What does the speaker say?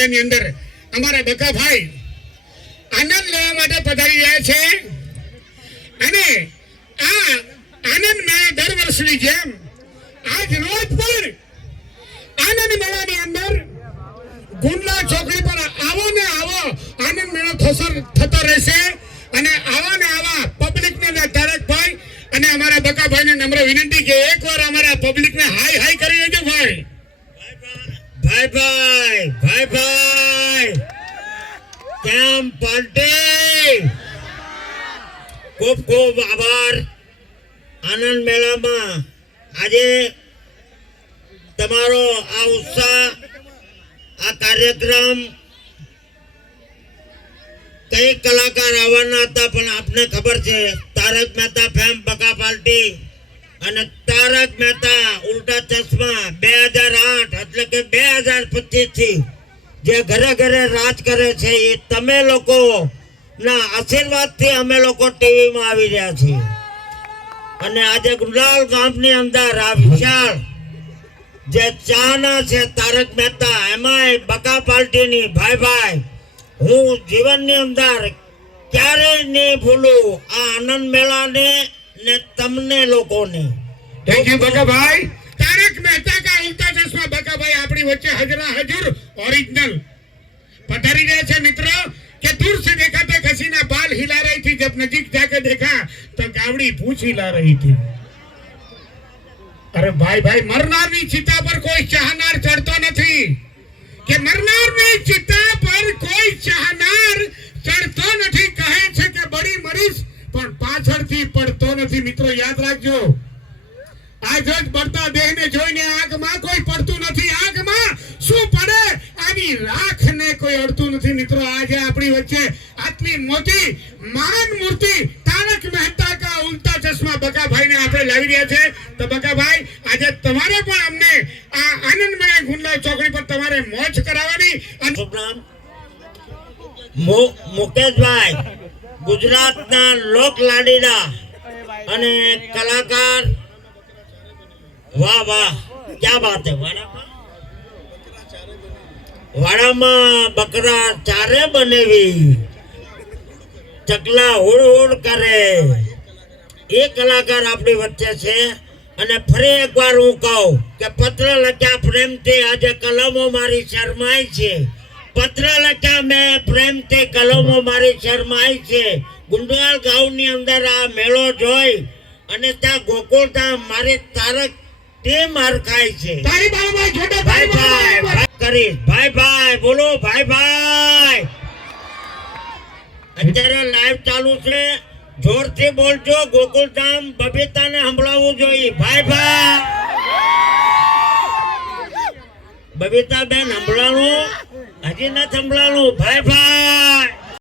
મેળાની અંદર અમારા બકાભાઈ આનંદ લેવા માટે પધારી રહ્યા છે અને આ આનંદ મેળા દર વર્ષની જેમ આજ રોજ પણ આનંદ મેળાની અંદર ગુંડલા ચોકડી પર આવો ને આવો આનંદ મેળો થતો રહેશે અને આવા ને આવા પબ્લિક ને તારકભાઈ અને અમારા બકાભાઈ ને નમ્ર વિનંતી કે એકવાર અમારા પબ્લિક ને હાય હાય કરી દેજો ભાઈ ભાઈ ભાઈ ભાઈ ભાઈ કેમ પાર્ટી ખૂબ ખૂબ આભાર આનંદ મેળામાં આજે તમારો આ ઉત્સાહ આ કાર્યક્રમ કઈ કલાકાર આવવાના હતા પણ આપને ખબર છે તારક મહેતા ફેમ બકા પાર્ટી અને તારક મહેતા ઉલ્ટા ચશ્મા 2008 એટલે કે 2025 થી જે ઘરે ઘરે રાજ કરે છે એ તમે લોકો ના આશીર્વાદ થી અમે લોકો ટીવી માં આવી રહ્યા છીએ અને આજે ગુંડાલ ગામની અંદર આ વિશાળ જે ચાહના છે તારક મહેતા એમાંય બકા પાર્ટીની ભાઈ ભાઈ હું જીવનની અંદર ક્યારેય નહીં ભૂલું આ આનંદ મેળાને ને તમને લોકોને થેન્ક યુ બકાભાઈ તારક મહેતા કા ઉલ્ટા ચશ્મા બકાભાઈ આપણી વચ્ચે હજરા હજુર ओरिजिनल पधारी रहे थे मित्रों कि दूर से देखा तो हसीना बाल हिला रही थी जब नजीक जाकर देखा तो गावड़ी पूंछ हिला रही थी अरे भाई भाई मरनारनी चिता पर कोई चाहनार चढ़तो नहीं कि मरनारनी चिता पर कोई चाहनार चढ़तो नहीं कहे छे कि बड़ी मरीज पण पाछळथी પડતો નથી મિત્રો યાદ રાખજો આ જોજ પડતા દેહને જોઈને આગમાં કોઈ પડતું નથી આગમાં શું પડે આની રાખને કોઈ અડતું નથી મિત્રો આજે આપણી વચ્ચે આટલી મોટી મહાન મૂર્તિ તારક મહેતા કા ઉલ્ટા ચશ્મા બકાભાઈને આપણે લાવી રહ્યા છે તો બકાભાઈ આજે તમારે પણ અમને આ આનંદ મેળા ગુંડલા ચોકડી પર તમારે મોજ કરાવવાની મુકેશભાઈ ગુજરાતના લોક લાડીલા અને કલાકાર वाह वाह क्या बात है वाड़ा में बकरा चारे बनेवी चकला हुड़ हुड़ करे ये कलाकार अपनी वच्चे छे अने फरी एक बार हूँ कहूं के पत्र लख्या प्रेम थी आज कलमो मारी शरमाई छे पत्र लख्या में प्रेम थी कलमो मारी शरमाई छे गुंडवाल गाँव नी अंदर आ मेलो जोई अने त्या गोकुलधाम मारी तारक તે માર ખાય છે તારી બાળમાં છોટે ભાઈ ભાઈ કરી ભાઈ ભાઈ બોલો ભાઈ ભાઈ અત્યારે લાઈવ ચાલુ છે જોરથી બોલજો ગોકુલધામ બબીતાને સંભળાવવું જોઈએ ભાઈ ભાઈ બબીતા બેન સંભળાણું હજી ન સંભળાણું ભાઈ ભાઈ